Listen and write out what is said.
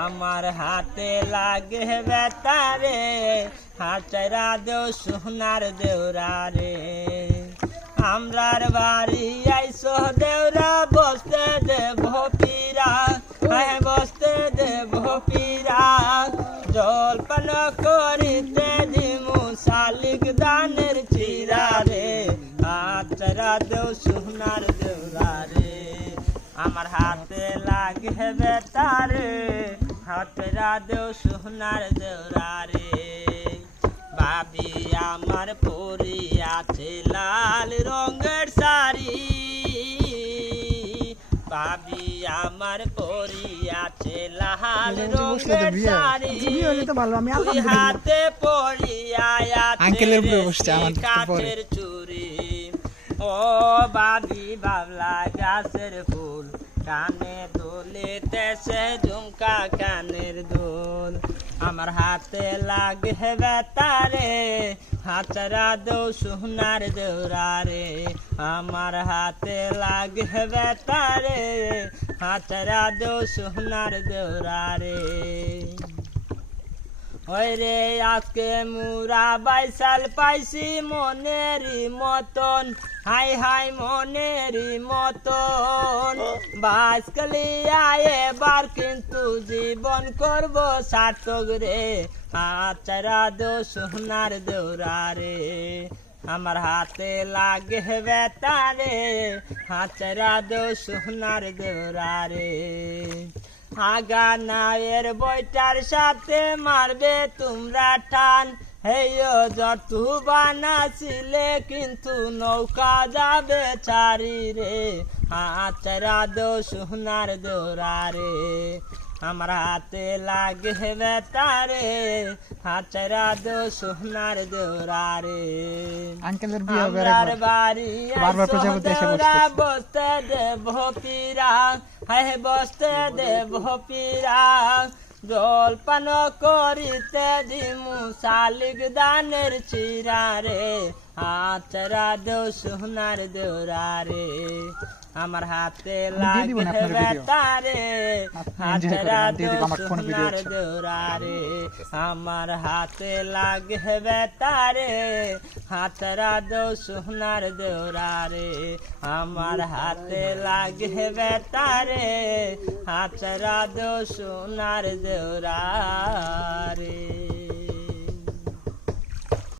আমার হাতে লাগে বেতারে হাতরা দেও সোনার দেওরা রে আমরার বাড়ি আইসো দেওরা বসতে দেব পীরা হ্যাঁ বসতে দেব পীরা জলপান করিতে দিমু শালিক দানের চিরা রে হাতরা দেও সোনার দেওরা রে আমার হাতে লাগে বেতারে হাতরা দেও সোনার দেওরা রে ভাবি আমার পরি আছে লাল রঙের শাড়ি ভাবি আমার পরি আছে লাল রঙের শাড়ি তুই হাতে পরিয়া কাঠের চুরি ও ভাবি বাবলা গাছের ফুল কানে দোলেতেছে ঝুমকা কানের দোল আমার হাতে লাগে বেতারে হাতরা দেও সোনার দেওরা রে আমার হাতে লাগে বেতারে হাতরা দেও সোনার দেওরা রে ওই রে আজকে মুরা বাইসাল পাইছি মনেরই মতন হাই হাই মনেরই মতন বাসকালি এবার কিন্তু জীবন করব সার্থক রে হাতরা দেও সোনার দেওরা রে আমার হাতে লাগে বেতারে হাতরা দেও সোনার দেওরা রে আগা নায়ের বইটার সাথে মারবে তোমরা টান হেয় জটু বানাছিলে কিন্তু নৌকা যাবে চারি রে হাতরা দেও সোনার দেওরা রে আমার হাতে লাগে বেতারে হাতরা দেও সোনার দেওরা রে আঙ্কেলের বিয়ে হবে আমরার বাড়ি দেওরা বসতে দেব পীরা হ্যাঁ বসতে দেব পীরা জলপান করিতে দিমু শালিক দানের চিরা রে হাতরা দেও সোনার দেওরা রে আমার হাতে লাগে বেতারে হাতরা দেও সোনার দেওরা রে আমার হাতে লাগে বেতারে হাতরা দেও সোনার দেওরা রে আমার হাতে লাগে বেতারে হাতরা দেও সোনার দেওরা রে।